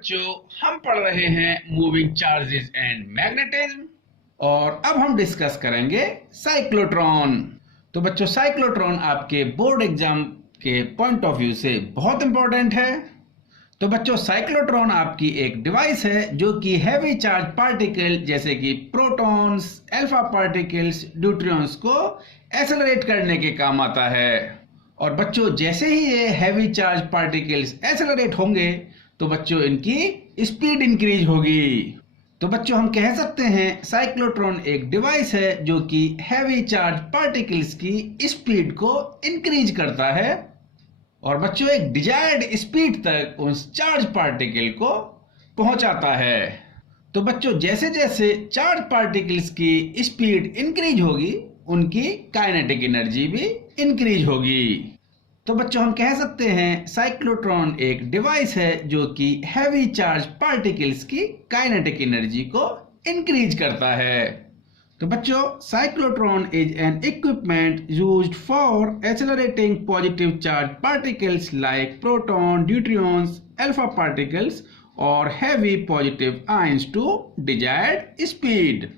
बच्चों, हम पढ़ रहे हैं मूविंग चार्जेस एंड मैग्नेटिज्म और अब हम डिस्कस करेंगे साइक्लोट्रॉन। तो बच्चों, साइक्लोट्रॉन आपके बोर्ड एग्जाम के पॉइंट ऑफ व्यू से बहुत इंपॉर्टेंट है। तो बच्चों, साइक्लोट्रॉन आपकी एक डिवाइस है जो कि हैवी चार्ज पार्टिकल जैसे कि प्रोटॉन्स, अल्फा पार्टिकल्स, न्यूट्रॉन्स को एक्सेलरेट करने के काम आता है। और बच्चों, जैसे ही ये हैवी चार्ज पार्टिकल्स एक्सेलरेट होंगे तो बच्चों इनकी स्पीड इंक्रीज होगी। तो बच्चों, हम कह सकते हैं साइक्लोट्रॉन एक डिवाइस है जो कि हैवी चार्ज पार्टिकल्स की स्पीड को इंक्रीज करता है और बच्चों एक डिजायर्ड स्पीड तक उस चार्ज पार्टिकल को पहुंचाता है। तो बच्चों, जैसे जैसे चार्ज पार्टिकल्स की स्पीड इंक्रीज होगी उनकी काइनेटिक एनर्जी भी इंक्रीज होगी। तो बच्चों, हम कह सकते हैं साइक्लोट्रॉन एक डिवाइस है जो कि हैवी चार्ज पार्टिकल्स की काइनेटिक एनर्जी को इंक्रीज करता है। तो बच्चों, cyclotron is an equipment used for accelerating positive charge particles like proton, neutrons, alpha particles और heavy positive ions to desired speed.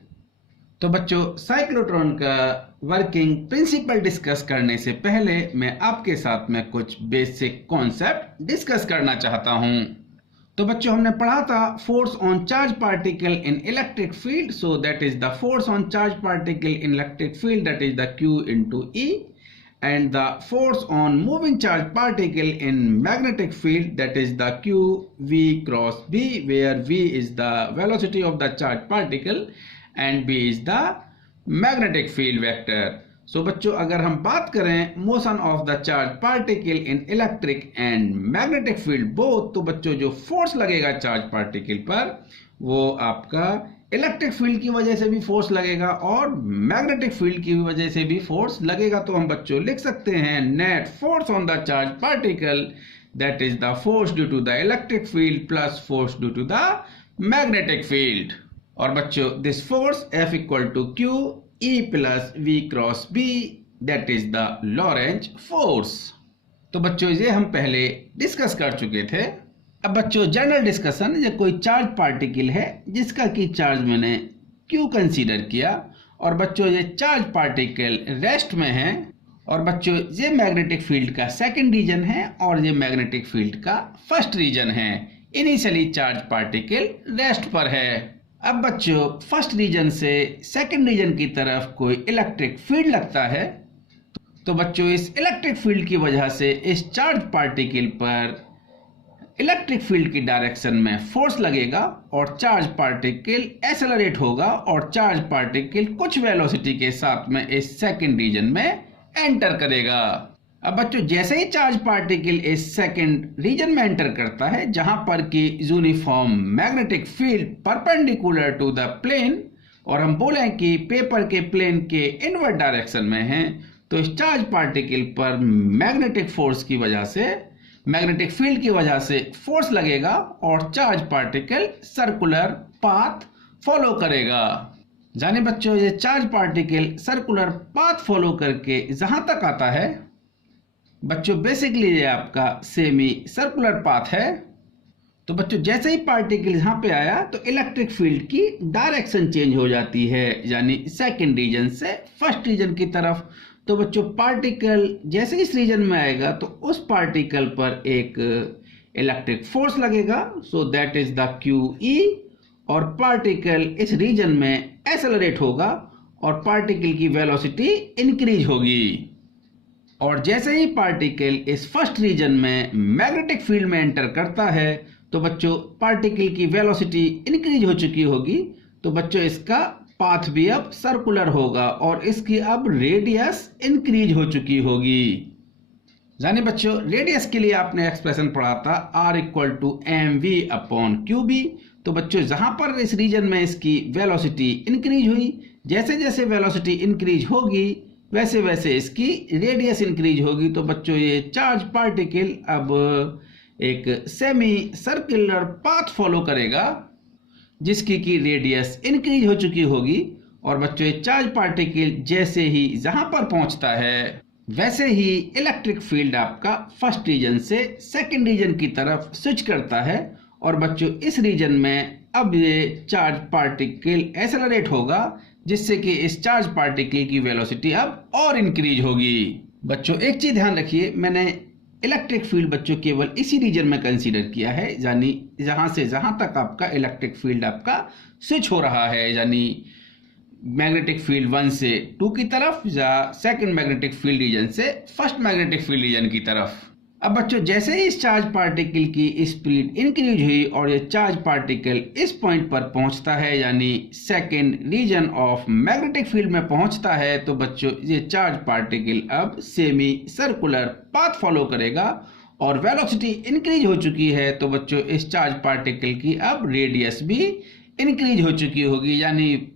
तो बच्चों, साइक्लोट्रॉन का वर्किंग प्रिंसिपल डिस्कस करने से पहले मैं आपके साथ में कुछ बेसिक कॉन्सेप्ट डिस्कस करना चाहता हूं। तो बच्चों, हमने पढ़ा था force on charge particle in electric field, so that is the force on charge particle in electric field, that is the Q into E, and the force on moving charge particle in magnetic field, that is the Q V cross B, where V is the velocity of the charge particle and B is the magnetic field vector. So बच्चों, अगर हम बात करें motion of the charge particle in electric and magnetic field both, तो बच्चों जो force लगेगा charge particle पर वो आपका इलेक्ट्रिक फील्ड की वजह से भी फोर्स लगेगा और मैग्नेटिक फील्ड की वजह से भी फोर्स लगेगा। तो हम बच्चों लिख सकते हैं net force on the charge particle, that is the force due to the electric field plus force due to the magnetic field. और बच्चों, this force F equal to Q E plus V cross B, that is the Lorentz force. तो बच्चों, ये हम पहले discuss कर चुके थे। अब बच्चों, जनरल डिस्कशन, ये कोई चार्ज पार्टिकल है जिसका की चार्ज मैंने Q कंसीडर किया और बच्चों ये चार्ज पार्टिकल रेस्ट में है और बच्चों ये मैग्नेटिक फील्ड का सेकंड रीजन है और ये मैग्नेटिक फील्ड का फर्स्ट रीजन है। इनिशियली चार्ज पार्टिकल रेस्ट पर है। अब बच्चों, फर्स्ट रीजन से सेकंड रीजन की तरफ कोई इलेक्ट्रिक फील्ड लगता है तो बच्चों इस इलेक्ट्रिक फील्ड की वजह से इस चार्ज पार्टिकल पर इलेक्ट्रिक फील्ड की डायरेक्शन में फोर्स लगेगा और चार्ज पार्टिकल एक्सेलरेट होगा और चार्ज पार्टिकल कुछ वेलोसिटी के साथ में इस सेकंड रीजन में एंटर करेगा। अब बच्चों, जैसे ही चार्ज पार्टिकल इस सेकंड रीजन में एंटर करता है जहां पर की uniform magnetic field perpendicular to the plane और हम बोलें कि पेपर के प्लेन के इनवर्ट डायरेक्शन में है, तो इस चार्ज पार्टिकल पर मैग्नेटिक फोर्स की वजह से, मैग्नेटिक फील्ड की वजह से फोर्स लगेगा और charge particle circular path follow करेगा। जाने बच्चों, ये charge particle circular path follow करके जहां तक आता है बच्चों, बेसिकली ये आपका सेमी सर्कुलर पाथ है। तो बच्चों, जैसे ही पार्टिकल यहाँ पे आया तो इलेक्ट्रिक फील्ड की डायरेक्शन चेंज हो जाती है, यानी सेकंड रीजन से फर्स्ट रीजन की तरफ। तो बच्चों, पार्टिकल जैसे इस रीजन में आएगा तो उस पार्टिकल पर एक इलेक्ट्रिक फोर्स लगेगा, so that is the QE, और पार्टिकल इस रीजन में एक्सेलरेट होगा और पार्टिकल की वेलोसिटी इंक्रीज होगी। और जैसे ही पार्टिकल इस फर्स्ट रीजन में मैग्नेटिक फील्ड में एंटर करता है तो बच्चों पार्टिकल की वेलोसिटी इंक्रीज हो चुकी होगी। तो बच्चों, इसका पाथ भी अब सर्कुलर होगा और इसकी अब रेडियस इंक्रीज हो चुकी होगी। जाने बच्चों, रेडियस के लिए आपने एक्सप्रेशन पढ़ा था R equal to mv upon QB। तो बच्चों, जहां पर इस रीजन में इसकी वेलोसिटी इंक्रीज हुई, जैसे जैसे वेलोसिटी इंक्रीज होगी वैसे वैसे इसकी रेडियस इंक्रीज होगी। तो बच्चों, ये चार्ज पार्टिकल अब एक सेमी सर्कुलर पाथ फॉलो करेगा जिसकी की रेडियस इंक्रीज हो चुकी होगी और बच्चों ये चार्ज पार्टिकल जैसे ही जहां पर पहुंचता है वैसे ही इलेक्ट्रिक फील्ड आपका फर्स्ट रीजन से सेकंड रीजन की तरफ स्विच करता है और बच्चों इस रीजन में अब ये चार्ज पार्टिकल एक्सेलरेट होगा, जिससे कि इस चार्ज पार्टिकल की वेलोसिटी अब और इंक्रीज होगी। बच्चों एक चीज ध्यान रखिए, मैंने इलेक्ट्रिक फील्ड बच्चों केवल इसी रीजन में कंसीडर किया है, यानी जहां से जहां तक आपका इलेक्ट्रिक फील्ड आपका स्विच हो रहा है, यानी मैग्नेटिक फील्ड 1 से 2 की तरफ या सेकंड मैग्नेटिक फील्ड रीजन से फर्स्ट मैग्नेटिक फील्ड रीजन की तरफ। अब बच्चों जैसे ही इस चार्ज पार्टिकल की स्पीड इंक्रीज हुई और ये चार्ज पार्टिकल इस पॉइंट पर पहुंचता है, यानी second region of magnetic field में पहुंचता है, तो बच्चों ये चार्ज पार्टिकल अब सेमी सर्कुलर पाथ फॉलो करेगा और वेलोसिटी इंक्रीज हो चुकी है, तो बच्चों इस चार्ज पार्टिकल की अब रेडियस भी इंक्रीज हो चुकी होगी, यानी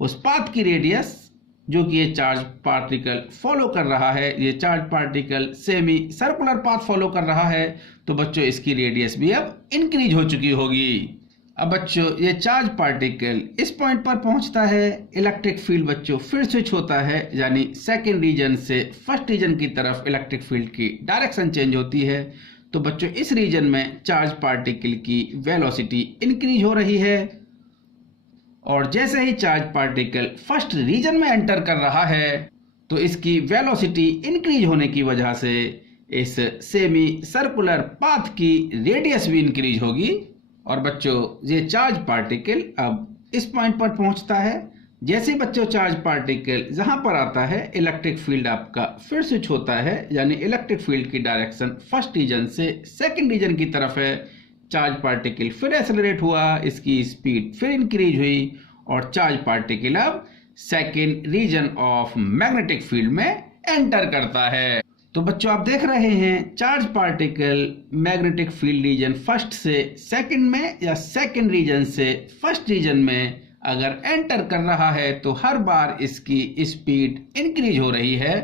उस पाथ की रेडियस जो कि ये चार्ज पार्टिकल फॉलो कर रहा है, ये charge particle semi circular path follow कर रहा है, तो बच्चों इसकी रेडियस भी अब इंक्रीज हो चुकी होगी। अब बच्चों ये चार्ज पार्टिकल इस पॉइंट पर पहुंचता है, इलेक्ट्रिक फील्ड बच्चों फिर स्विच होता है, यानी सेकेंड रीजन से फर्स्ट रीजन की तरफ इलेक्ट्रिक फील्ड की डायरेक्शन चेंज होती है, तो बच्चों इस रीजन में चार्ज पार्टिकल की वेलोसिटी इंक्रीज हो रही है और जैसे ही चार्ज पार्टिकल फर्स्ट रीजन में एंटर कर रहा है, तो इसकी वेलोसिटी इंक्रीज होने की वजह से इस सेमी सर्कुलर पाथ की रेडियस भी इंक्रीज होगी। और बच्चों ये चार्ज पार्टिकल अब इस पॉइंट पर पहुंचता है, जैसे ही बच्चों चार्ज पार्टिकल जहां पर आता है, इलेक्ट्रिक फील्ड आपका फिर स्विच होता है, यानी इलेक्ट्रिक फील्ड की डायरेक्शन फर्स्ट रीजन से सेकेंड रीजन की तरफ है। चार्ज पार्टिकल फिर एक्सेलरेट हुआ, इसकी स्पीड फिर इंक्रीज हुई और चार्ज पार्टिकल अब second region of magnetic field में एंटर करता है। तो बच्चों आप देख रहे हैं charge particle magnetic field region first से सेकंड में या सेकंड रीजन से फर्स्ट रीजन में अगर एंटर कर रहा है, तो हर बार इसकी स्पीड इंक्रीज हो रही है,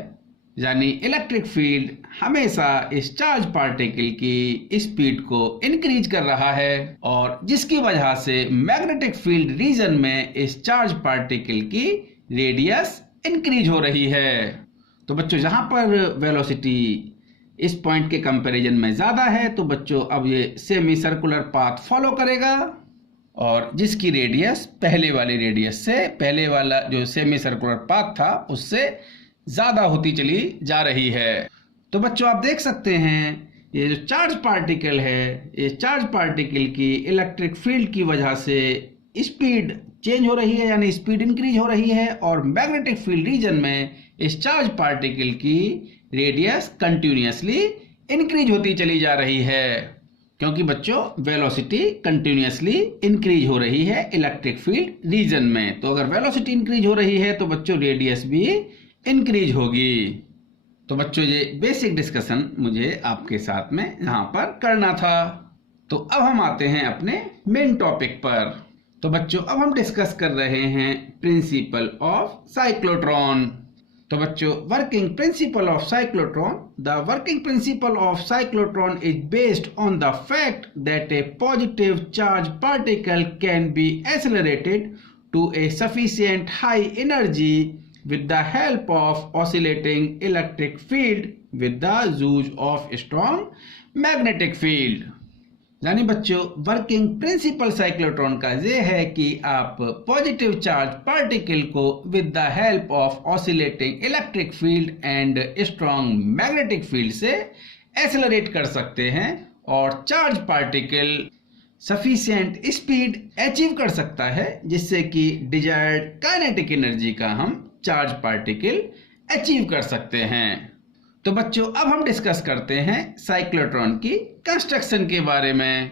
यानी इलेक्ट्रिक फील्ड हमेशा इस चार्ज पार्टिकल की स्पीड को इंक्रीज कर रहा है और जिसकी वजह से मैग्नेटिक फील्ड रीजन में इस चार्ज पार्टिकल की रेडियस इंक्रीज हो रही है। तो बच्चों यहाँ पर वेलोसिटी इस पॉइंट के कंपैरिजन में ज्यादा है, तो बच्चों अब ये सेमी सर्कुलर पाथ फॉलो करेगा और जिसकी रेडियस पहले वाले रेडियस से, पहले वाला जो सेमी सर्कुलर पाथ था उससे ज्यादा होती चली जा रही है। तो बच्चों आप देख सकते हैं ये जो चार्ज पार्टिकल है, ये चार्ज पार्टिकल की इलेक्ट्रिक फील्ड की वजह से स्पीड चेंज हो रही है, यानी स्पीड इंक्रीज हो रही है और मैग्नेटिक फील्ड रीजन में इस चार्ज पार्टिकल की रेडियस कंटिन्यूअसली इंक्रीज होती चली जा रही है, क्योंकि बच्चों वेलोसिटी कंटिन्यूअसली इंक्रीज हो रही है इलेक्ट्रिक फील्ड रीजन में। तो अगर वेलोसिटी इंक्रीज हो रही है तो बच्चों रेडियस भी इंक्रीज होगी। तो बच्चों ये बेसिक डिस्कशन मुझे आपके साथ में यहाँ पर करना था। तो अब हम आते हैं अपने मेन टॉपिक पर। तो बच्चों अब हम डिस्कस कर रहे हैं प्रिंसिपल ऑफ साइक्लोट्रॉन। तो बच्चों working principle of cyclotron, the working principle of cyclotron is based on the fact that a positive charge particle can be accelerated to a sufficient high energy with the help of oscillating electric field with the use of strong magnetic field। यानी बच्चों working principal cyclotron का ये है कि आप positive charge particle को with the help of oscillating electric field and strong magnetic field से accelerate कर सकते हैं और charge particle sufficient speed achieve कर सकता है, जिससे कि डिजायर्ड काइनेटिक एनर्जी का हम चार्ज पार्टिकल अचीव कर सकते हैं। तो बच्चों अब हम डिस्कस करते हैं साइक्लोट्रॉन की कंस्ट्रक्शन के बारे में।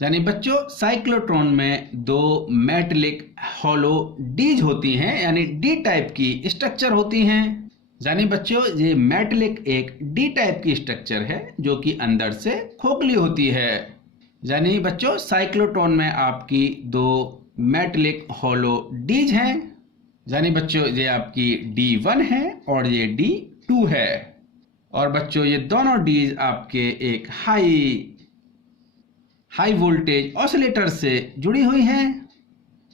यानी बच्चों साइक्लोट्रॉन में दो मेटलिक हॉलो डीज होती हैं, यानी डी टाइप की स्ट्रक्चर होती हैं। यानी बच्चों ये मेटलिक एक डी टाइप की स्ट्रक्चर है जो कि अंदर से खोखली होती है। यानी बच्चों साइक्लोट्रॉन में आपकी दो मेटलिक हॉलो डीज हैं, यानी बच्चों ये आपकी D1 है और ये D2 है। और बच्चों ये दोनों डीज आपके एक हाई वोल्टेज ऑसिलेटर से जुड़ी हुई हैं।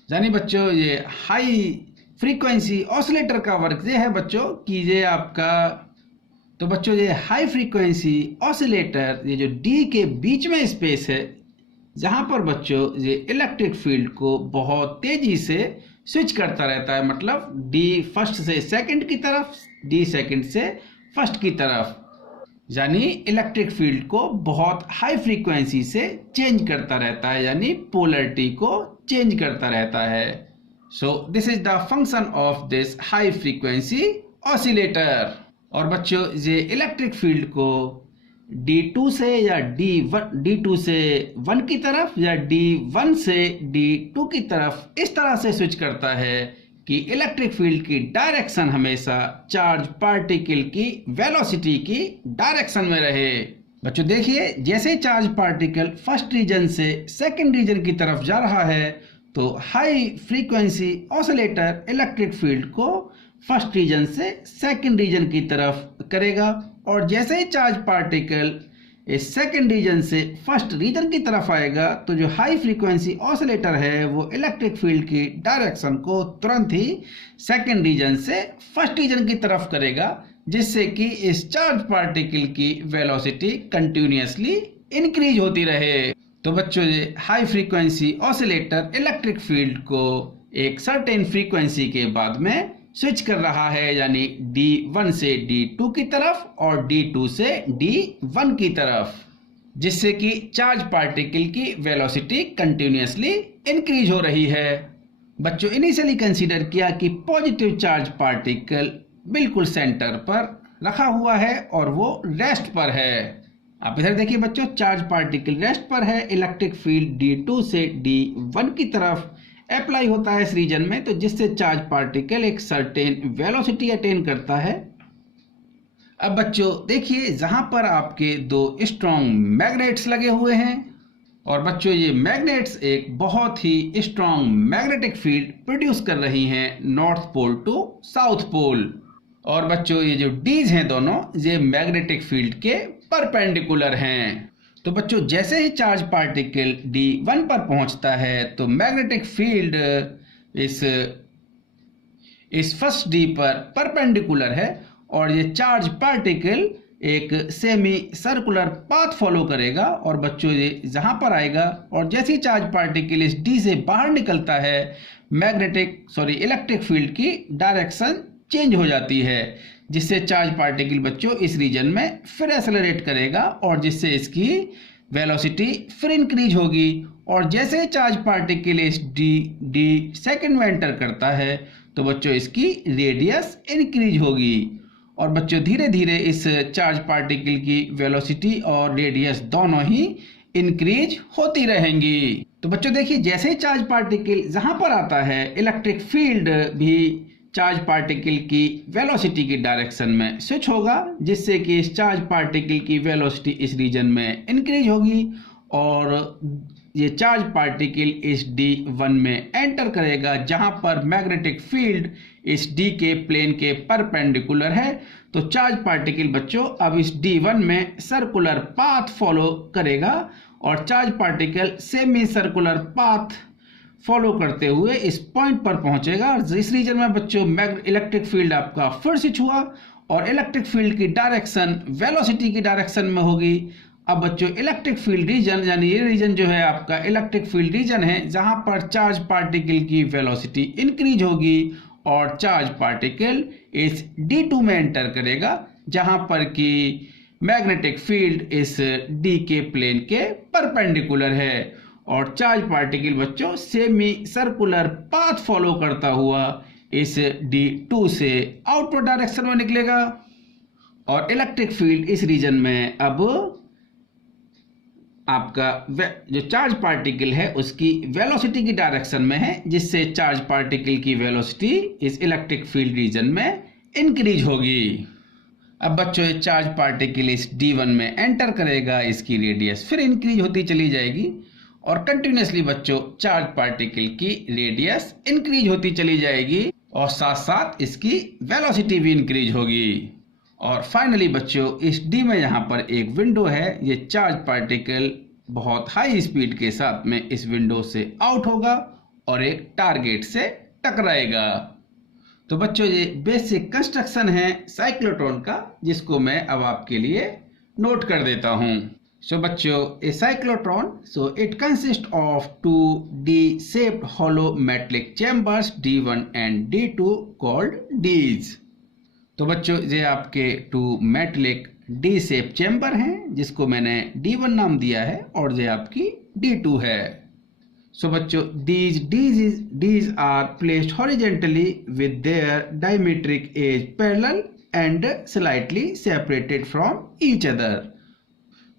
यानी बच्चों ये हाई फ्रीक्वेंसी ऑसिलेटर का वर्क ये है बच्चों कि ये आपका, तो बच्चों ये हाई फ्रीक्वेंसी ऑसिलेटर, ये जो D के बीच में स्पेस है, जहां पर बच्चों ये इलेक्ट्रिक फील्ड को बहुत तेजी से स्विच करता रहता है, मतलब डी फर्स्ट से सेकंड की तरफ, डी सेकंड से फर्स्ट की तरफ, यानी इलेक्ट्रिक फील्ड को बहुत हाई फ्रीक्वेंसी से चेंज करता रहता है, यानी पोलरिटी को चेंज करता रहता है। So this is the function of this high frequency oscillator. और बच्चों ये इलेक्ट्रिक फील्ड को D2 से या D2 से 1 की तरफ या D1 से D2 की तरफ इस तरह से स्विच करता है कि इलेक्ट्रिक फील्ड की डायरेक्शन हमेशा चार्ज पार्टिकल की वेलोसिटी की डायरेक्शन में रहे। बच्चों देखिए, जैसे चार्ज पार्टिकल फर्स्ट रीजन से सेकंड रीजन की तरफ जा रहा है तो high frequency oscillator electric field को फर्स्ट रीजन से सेकंड रीजन की तरफ करेगा, और जैसे ही चार्ज पार्टिकल इस सेकंड रीजन से फर्स्ट रीजन की तरफ आएगा तो जो हाई फ्रीक्वेंसी ऑसिलेटर है वो इलेक्ट्रिक फील्ड की डायरेक्शन को तुरंत ही सेकंड रीजन से फर्स्ट रीजन की तरफ करेगा, जिससे कि इस चार्ज पार्टिकल की वेलोसिटी कंटिन्यूअसली इंक्रीज होती रहे। तो बच्चों ये high frequency oscillator electric field को एक सर्टेन फ्रीक्वेंसी के बाद में स्विच कर रहा है, यानी D1 से D2 की तरफ और D2 से D1 की तरफ, जिससे कि चार्ज पार्टिकल की वेलोसिटी कंटिन्यूअसली इंक्रीज हो रही है। बच्चों इनिशियली कंसीडर किया कि पॉजिटिव चार्ज पार्टिकल बिल्कुल सेंटर पर रखा हुआ है और वो रेस्ट पर है। आप इधर देखिए बच्चों, चार्ज पार्टिकल रेस्ट पर है, इलेक्ट्रिक फील्ड D2 से D1 की तरफ अप्लाई होता है इस रीजन में, तो जिससे चार्ज पार्टिकल एक सर्टेन वेलोसिटी अटेन करता है। अब बच्चों देखिए, जहां पर आपके दो स्ट्रॉन्ग मैग्नेट्स लगे हुए हैं, और बच्चों ये मैग्नेट्स एक बहुत ही स्ट्रॉन्ग मैग्नेटिक फील्ड प्रोड्यूस कर रही हैं north pole to south pole. और बच्चों ये जो डीज हैं दोनों, ये मैग्नेटिक फील्ड के परपेंडिकुलर हैं। तो बच्चों जैसे ही चार्ज पार्टिकल D1 पर पहुंचता है तो मैग्नेटिक फील्ड इस फर्स्ट डी पर परपेंडिकुलर है, और ये चार्ज पार्टिकल एक सेमी सर्कुलर पाथ फॉलो करेगा, और बच्चों ये जहां पर आएगा और जैसे ही चार्ज पार्टिकल इस डी से बाहर निकलता है इलेक्ट्रिक फील्ड की डायरेक्शन चेंज हो जाती है, जिससे चार्ज पार्टिकल बच्चों इस रीजन में फिर एक्सेलरेट करेगा, और जिससे इसकी वेलोसिटी फिर इंक्रीज होगी। और जैसे चार्ज पार्टिकल इस डी सेकंड में एंटर करता है तो बच्चों इसकी रेडियस इंक्रीज होगी, और बच्चों धीरे धीरे इस चार्ज पार्टिकल की वेलोसिटी और रेडियस दोनों ही इंक्रीज होती रहेंगी। तो बच्चों देखिए, जैसे ही चार्ज पार्टिकल जहां पर आता है इलेक्ट्रिक फील्ड भी चार्ज पार्टिकल की वेलोसिटी की डायरेक्शन में स्विच होगा, जिससे कि इस चार्ज पार्टिकल की वेलोसिटी इस रीजन में इंक्रीज होगी, और ये चार्ज पार्टिकल इस D1 में एंटर करेगा, जहां पर मैग्नेटिक फील्ड इस D के प्लेन के परपेंडिकुलर है। तो चार्ज पार्टिकल बच्चों अब इस D1 में सर्कुलर पाथ फॉलो करेगा, और charge particle semi circular path follow करते हुए इस पॉइंट पर पहुंचेगा। इस रीजन में बच्चों इलेक्ट्रिक फील्ड आपका फिर स्विच हुआ, और इलेक्ट्रिक फील्ड की डायरेक्शन वेलोसिटी की डायरेक्शन में होगी। अब बच्चों इलेक्ट्रिक फील्ड रीजन, यानी ये रीजन जो है आपका इलेक्ट्रिक फील्ड रीजन है, जहां पर चार्ज पार्टिकल की वेलोसिटी इंक्रीज होगी, और चार्ज पार्टिकल इस D2 में एंटर करेगा, जहां पर कि मैग्नेटिक फील्ड इस D के प्लेन के परपेंडिकुलर है, और चार्ज पार्टिकल बच्चों सेमी सर्कुलर पाथ फॉलो करता हुआ इस D2 से आउटवर्ड डायरेक्शन में निकलेगा, और इलेक्ट्रिक फील्ड इस रीजन में अब आपका जो चार्ज पार्टिकल है उसकी वेलोसिटी की डायरेक्शन में है, जिससे चार्ज पार्टिकल की वेलोसिटी इस इलेक्ट्रिक फील्ड रीजन में इंक्रीज होगी। अब बच्चों ये चार्ज पार्टिकल इस D1 में एंटर करेगा, इसकी रेडियस फिर इंक्रीज होती चली जाएगी, और कंटिन्यूअसली बच्चों चार्ज पार्टिकल की रेडियस इंक्रीज होती चली जाएगी, और साथ साथ इसकी वेलोसिटी भी इंक्रीज होगी। और फाइनली बच्चों इस D में यहाँ पर एक विंडो है, ये चार्ज पार्टिकल बहुत हाई स्पीड के साथ में इस विंडो से आउट होगा और एक टारगेट से टकराएगा। तो बच्चों ये बेसिक कंस्ट्रक्शन है साइक्लोट्रॉन का, जिसको मैं अब आपके लिए नोट कर देता हूँ। So बच्चों, a cyclotron, so it consists of two D-shaped hollow metallic chambers D1 and D2 called Ds. तो बच्चों, ये आपके two metallic D shape chamber हैं जिसको मैंने D1 नाम दिया है और ये आपकी D2 है. So बच्चों, these are placed horizontally with their diametric edge parallel and slightly separated from each other.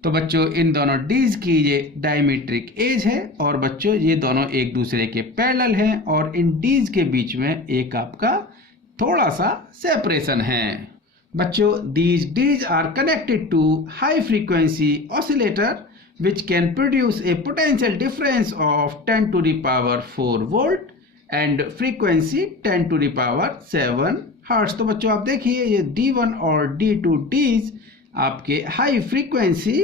तो बच्चों, इन दोनों डीज की ये डायमीट्रिक एज है और बच्चों ये दोनों एक दूसरे के पैरेलल हैं और इन डीज के बीच में एक आपका थोड़ा सा सेपरेशन है. बच्चों, these Ds are connected to high frequency oscillator which can produce a potential difference of 10 to the power 4 volt and frequency 10 to the power 7 hertz. तो बच्चों आप देखिए ये D1 और D2 Ds आपके हाई फ्रीक्वेंसी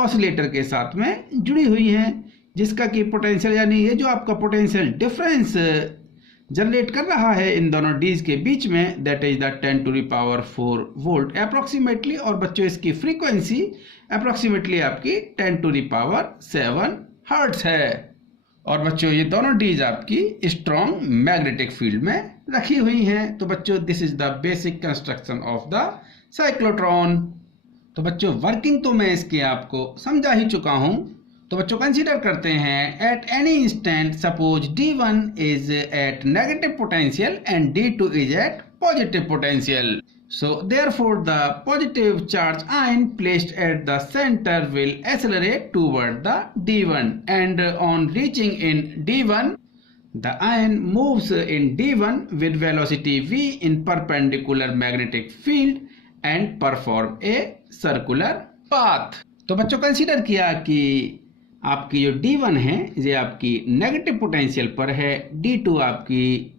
ऑसिलेटर के साथ में जुड़ी हुई हैं जिसका कि पोटेंशियल यानी ये जो आपका पोटेंशियल डिफरेंस जनरेट कर रहा है इन दोनों डीज के बीच में that is the 10 to the power 4 volt approximately और बच्चों इसकी फ्रीक्वेंसी अप्रोक्सीमेटली आपकी 10 टू द पावर 7 हर्ट्ज है. और बच्चों ये दोनों डीज आपकी स्ट्रॉन्ग मैग्नेटिक फील्ड में रखी हुई हैं. तो बच्चों this is the basic construction of the cyclotron. तो बच्चों वर्किंग तो मैं इसके आपको समझा ही चुका हूं. तो बच्चों कंसीडर करते हैं at any instant suppose D1 is at negative potential and D2 is at positive potential. So therefore the positive charge ion placed at the center will accelerate toward the D1 and on reaching in D1 the ion moves in D1 with velocity v in perpendicular magnetic field and perform a circular path. तो बच्चों consider किया कि आपकी जो D1 है ये आपकी negative potential पर है, D2 आपकी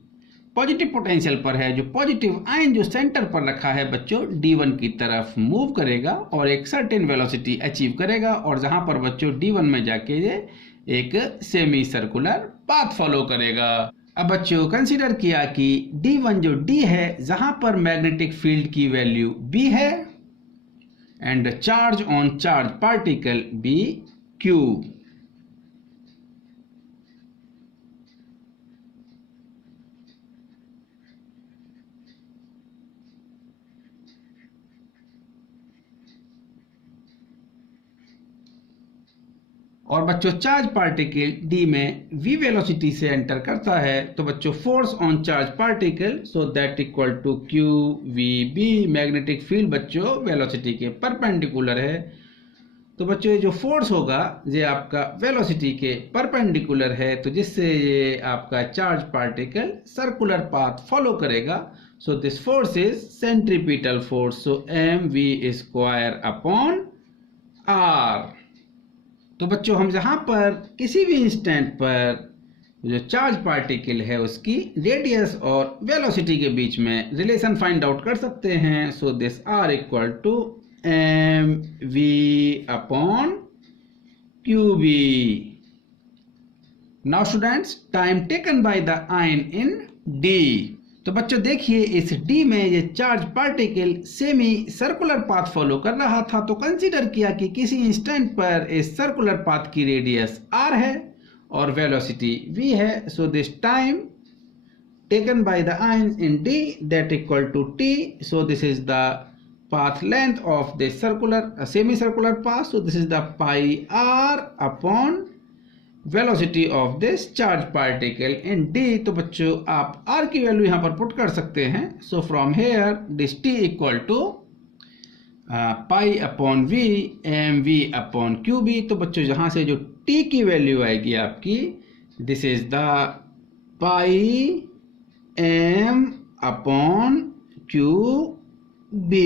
पॉजिटिव पोटेंशियल पर है. जो पॉजिटिव आयन जो सेंटर पर रखा है बच्चों D1 की तरफ मूव करेगा और एक सर्टेन वेलोसिटी अचीव करेगा और जहां पर बच्चों D1 में जाके ये एक सेमी सर्कुलर पाथ फॉलो करेगा. अब बच्चों कंसीडर किया कि D1 जो D है जहां पर मैग्नेटिक फील्ड की वैल्यू B है and charge on charge particle B Q. और बच्चों चार्ज पार्टिकल D में v वेलोसिटी से एंटर करता है. तो बच्चों force on charge particle so that equal to q v b. Magnetic field बच्चों वेलोसिटी के परपेंडिकुलर है. तो बच्चों ये जो फोर्स होगा ये आपका वेलोसिटी के परपेंडिकुलर है तो जिससे ये आपका charge particle circular path follow करेगा. So this force is centripetal force. So mv square upon r. तो बच्चों हम जहां पर किसी भी इंस्टेंट पर जो चार्ज पार्टिकल है उसकी रेडियस और वेलोसिटी के बीच में रिलेशन फाइंड आउट कर सकते हैं. So this r equal to mv upon qb. Now students time taken by the ion in d. तो बच्चों देखिए इस D में ये charge particle semi circular path follow कर रहा था. तो कंसीडर किया कि किसी इंस्टेंट पर इस सर्कुलर पाथ की रेडियस r है और वेलोसिटी v है. So this time taken by the ion in D that equal to t. So this is the path length of this circular semi-circular path. So this is the pi r upon velocity of this charge particle in D. तो बच्चों आप r की value यहाँ पर put कर सकते हैं. So from here this t equal to pi upon v mv upon qb. तो बच्चों यहाँ से जो t की वैल्यू आएगी आपकी this is the pi m upon qb.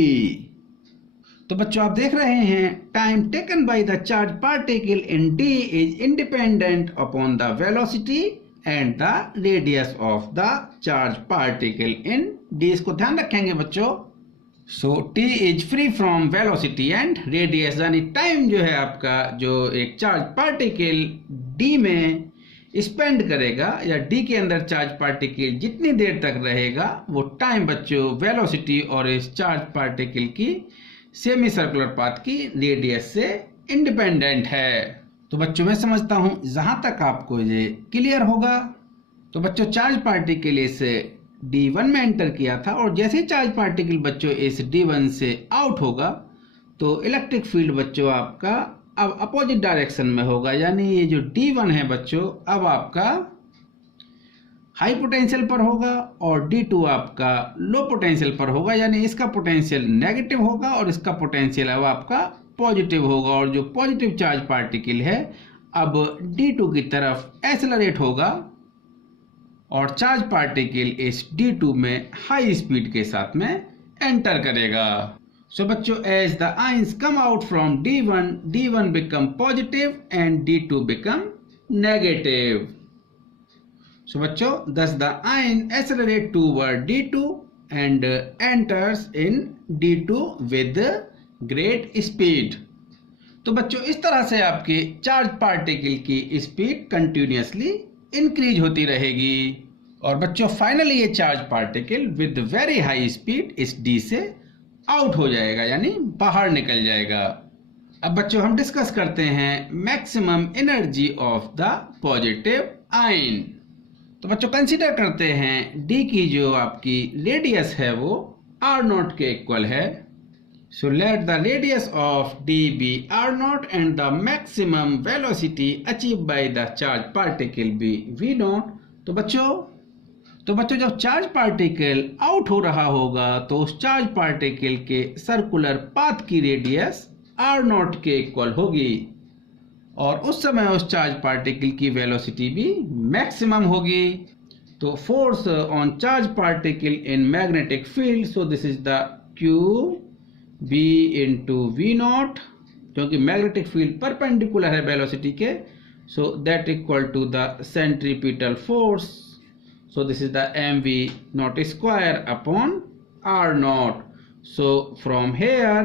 तो बच्चों आप देख रहे हैं time taken by the charge particle in D is independent upon the velocity and the radius of the charge particle in D. इसको ध्यान रखेंगे बच्चों. सो t is free from velocity and radius यानी टाइम जो है आपका जो एक चार्ज पार्टिकल D में स्पेंड करेगा या D के अंदर चार्ज पार्टिकल जितनी देर तक रहेगा वो टाइम बच्चों वेलोसिटी और इस चार्ज पार्टिकल की सेमी सर्कुलर पाथ की रेडियस से इंडिपेंडेंट है। तो बच्चों मैं समझता हूं जहां तक आपको ये क्लियर होगा। तो बच्चों चार्ज पार्टिकल इस D1 में एंटर किया था और जैसे ही चार्ज पार्टिकल बच्चों इस D1 से आउट होगा तो इलेक्ट्रिक फील्ड बच्चों आपका अब अपोजिट डायरेक्शन में होगा, यानी ये जो D1 है बच्चों अब आपका हाई पोटेंशियल पर होगा और D2 आपका लो पोटेंशियल पर होगा, यानी इसका पोटेंशियल नेगेटिव होगा और इसका पोटेंशियल अब आपका पॉजिटिव होगा। और जो पॉजिटिव चार्ज पार्टिकल है अब D2 की तरफ एक्सेलरेट होगा और चार्ज पार्टिकल इस D2 में हाई स्पीड के साथ में एंटर करेगा। सो बच्चों as the ions come out from D1 become positive and D2 become negative. So बच्चों thus the ion accelerate toward D2 and enters in D2 with great speed। तो बच्चों इस तरह से आपके चार्ज पार्टिकल की स्पीड कंटिन्यूअसली इंक्रीज होती रहेगी और बच्चों फाइनली ये charge particle with very high speed इस D से आउट हो जाएगा, यानी बाहर निकल जाएगा। अब बच्चों हम डिस्कस करते हैं maximum energy of the positive ion. तो बच्चों कंसीडर करते हैं D की जो आपकी रेडियस है वो R0 के इक्वल है। So let the radius of D be R0 and the maximum velocity achieve by the charge particle be V0। तो बच्चों जब चार्ज पार्टिकल आउट हो रहा होगा तो उस चार्ज पार्टिकल के सर्कुलर पाथ की रेडियस R0 के इक्वल होगी और उस समय उस चार्ज पार्टिकल की वेलोसिटी भी मैक्सिमम होगी। तो force on charge particle in magnetic field, so this is the QB into V0, क्योंकि मैग्नेटिक फील्ड परपेंडिकुलर है वेलोसिटी के, so that equal to the centripetal force, so this is the mv0 square upon R0। So from here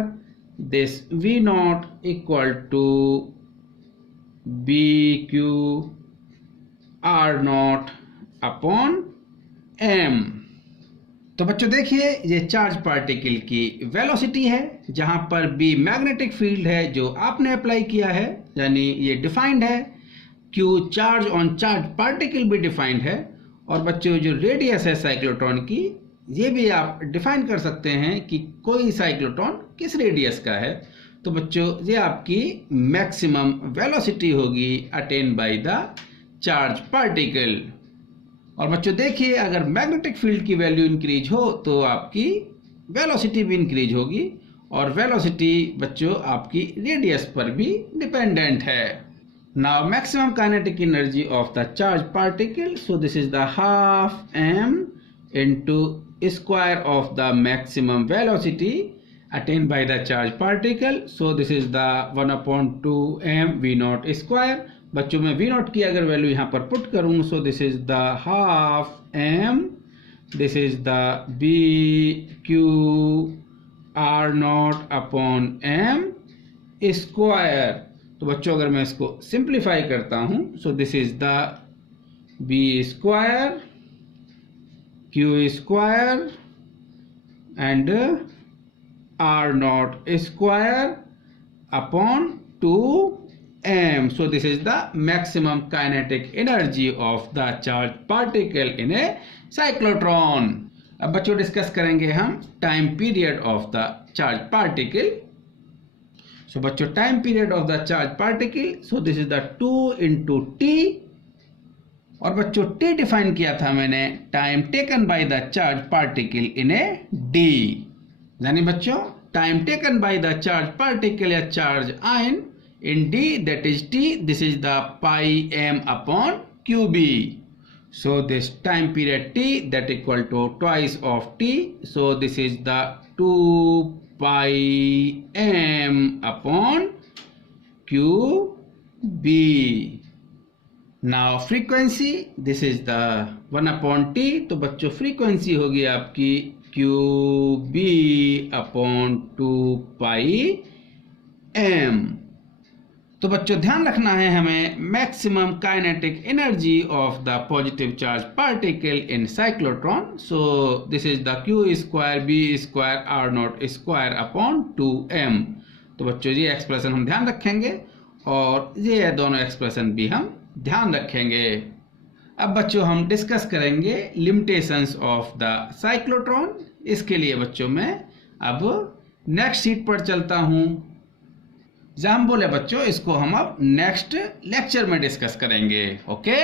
this V0 equal to BQ R0 upon M। तो बच्चों देखिए ये charge particle की velocity है, जहां पर B मैग्नेटिक फील्ड है जो आपने अप्लाई किया है, यानी ये डिफाइंड है। Q charge on charge particle भी डिफाइंड है और बच्चों जो रेडियस है साइक्लोट्रॉन की ये भी आप डिफाइन कर सकते हैं कि कोई साइक्लोट्रॉन किस रेडियस का है। तो बच्चों ये आपकी मैक्सिमम वेलोसिटी होगी attain bye the charge particle. और बच्चों देखिए अगर मैग्नेटिक फील्ड की वैल्यू इंक्रीज हो तो आपकी वेलोसिटी भी इंक्रीज होगी और वेलोसिटी बच्चों आपकी रेडियस पर भी डिपेंडेंट है। Now maximum kinetic energy of the charge particle, so this is the half m into square of the maximum velocity attained by the charge particle, so this is the 1/2m V0 square। बच्चों मैं V0 की अगर value यहाँ पर put करूँ, सो this is the half m, this is the BQ R0 upon m square. तो बच्चों अगर मैं इसको सिंप्लीफाई करता हूँ, सो this is the B square Q square and R0 square upon 2m। So this is the maximum kinetic energy of the charge particle in a cyclotron। अब बच्चों discuss करेंगे हम time period of the charge particle. So बच्चों time period of the charge particle, so this is the 2 into t। और बच्चों t define किया था मैंने time taken by the charge particle in a d, यानी बच्चों time taken by the charge particle या charge ion in d, that is t, this is the pi m upon qb। So this time period t that equal to twice of t, so this is the 2 pi m upon qb। Now frequency, this is the 1 upon t, तो बच्चों frequency होगी आपकी qb upon 2 pi m। तो बच्चों ध्यान रखना है हमें maximum kinetic energy of the positive charge particle in cyclotron, so this is the Q square B square R0 square upon 2m। तो बच्चों ये एक्सप्रेशन हम ध्यान रखेंगे और ये दोनों एक्सप्रेशन भी हम ध्यान रखेंगे। अब बच्चों हम डिस्कस करेंगे लिमिटेशंस ऑफ द साइक्लोट्रॉन। इसके लिए बच्चों मैं अब नेक्स्ट शीट पर चलता हूं, जहां हम बोले बच्चों इसको हम अब नेक्स्ट लेक्चर में डिस्कस करेंगे। ओके।